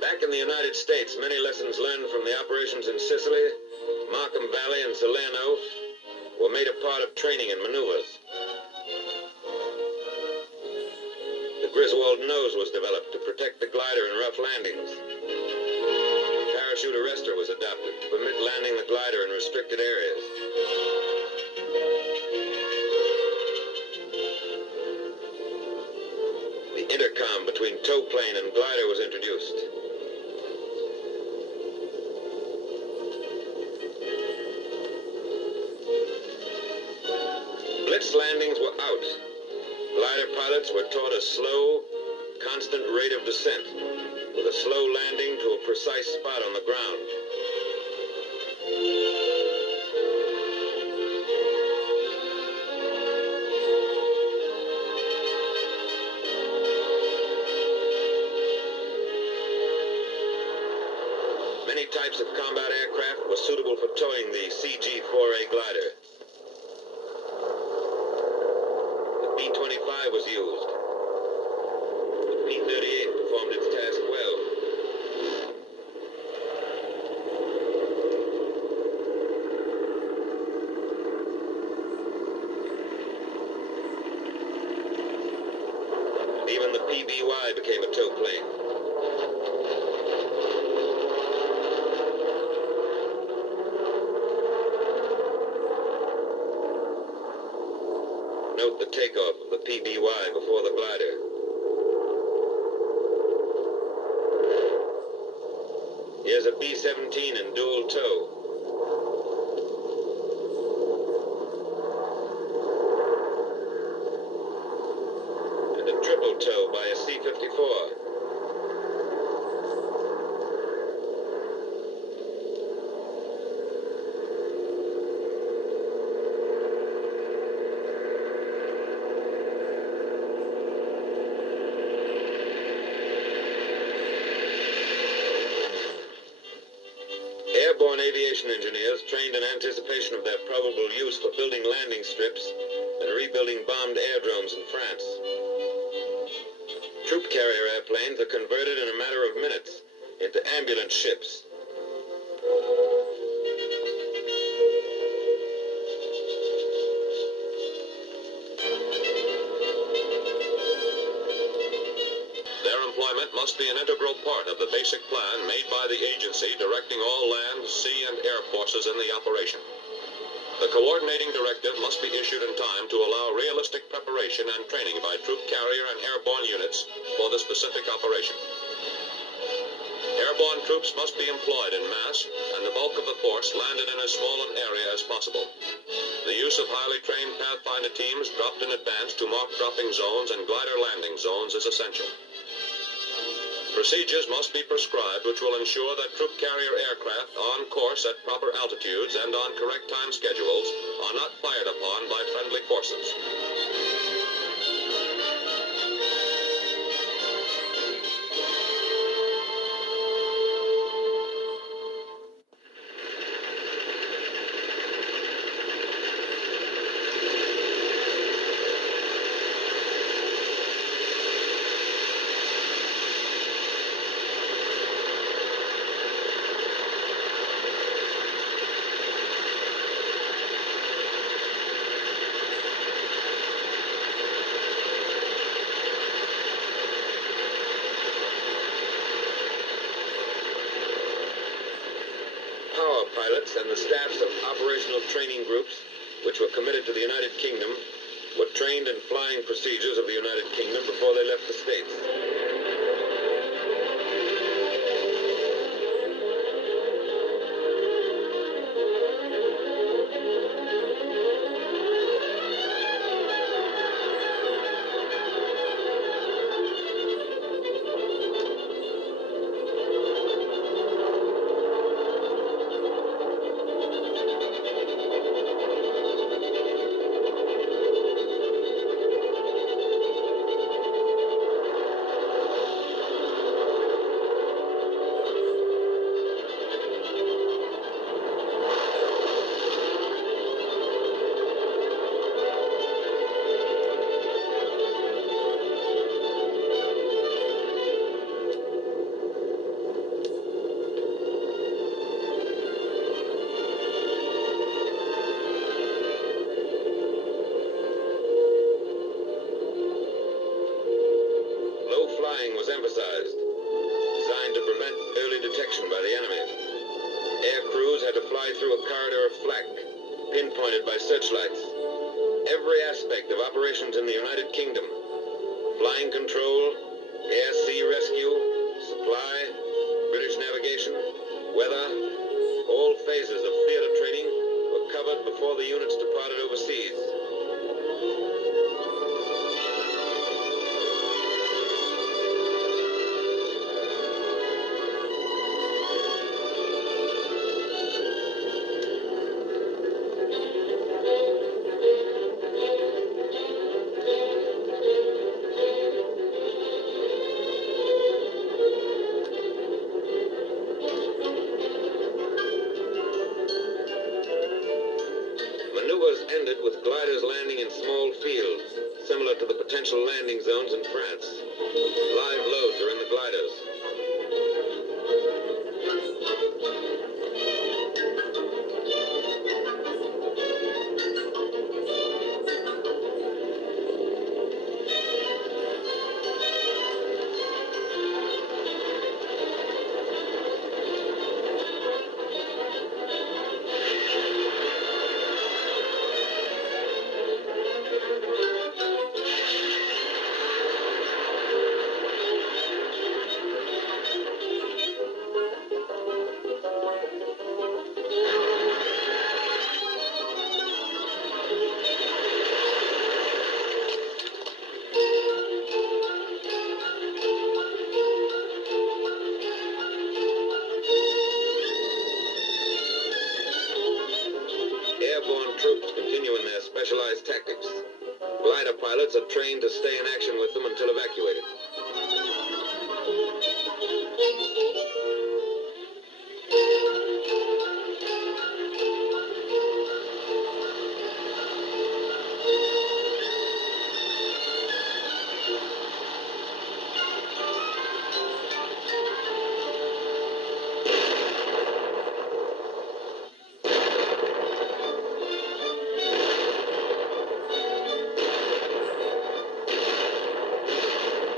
Back in the United States, many lessons learned from the operations in Sicily, Markham Valley, and Salerno were made a part of training and maneuvers. The Griswold nose was developed to protect the glider in rough landings. Parachute arrestor was adopted to permit landing the glider in restricted areas. The intercom between tow plane and glider was introduced. Blitz landings were out. Glider pilots were taught a slow, constant rate of descent, with a slow landing to a precise spot on the ground. Many types of combat aircraft were suitable for towing the CG-4A glider. B-25 was used. The B-38 performed its task well. And even the PBY became a tow plane. Note the takeoff of the PBY before the glider. Here's a B-17 in dual tow. And a triple tow by a C-54. Airborne aviation engineers trained in anticipation of their probable use for building landing strips and rebuilding bombed aerodromes in France. Troop carrier airplanes are converted in a matter of minutes into ambulance ships. Must be an integral part of the basic plan made by the agency directing all land, sea, and air forces in the operation. The coordinating directive must be issued in time to allow realistic preparation and training by troop carrier and airborne units for the specific operation. Airborne troops must be employed in mass, and the bulk of the force landed in as small an area as possible. The use of highly trained pathfinder teams dropped in advance to mark dropping zones and glider landing zones is essential. Procedures must be prescribed which will ensure that troop carrier aircraft on course at proper altitudes and on correct time schedules are not fired upon by friendly forces. Pilots and the staffs of operational training groups, which were committed to the United Kingdom, were trained in flying procedures of the United Kingdom before they left the States. flying was emphasized, designed to prevent early detection by the enemy. Air crews had to fly through a corridor of flak, pinpointed by searchlights. Every aspect of operations in the United Kingdom, flying control, air-sea rescue, supply, British navigation, weather, all phases of theater training were covered before the units departed overseas. Maneuvers ended with gliders landing in small fields, similar to the potential landing zones in France. Live loads are in the gliders. Airborne troops continue in their specialized tactics. Glider pilots are trained to stay in action with them until evacuated.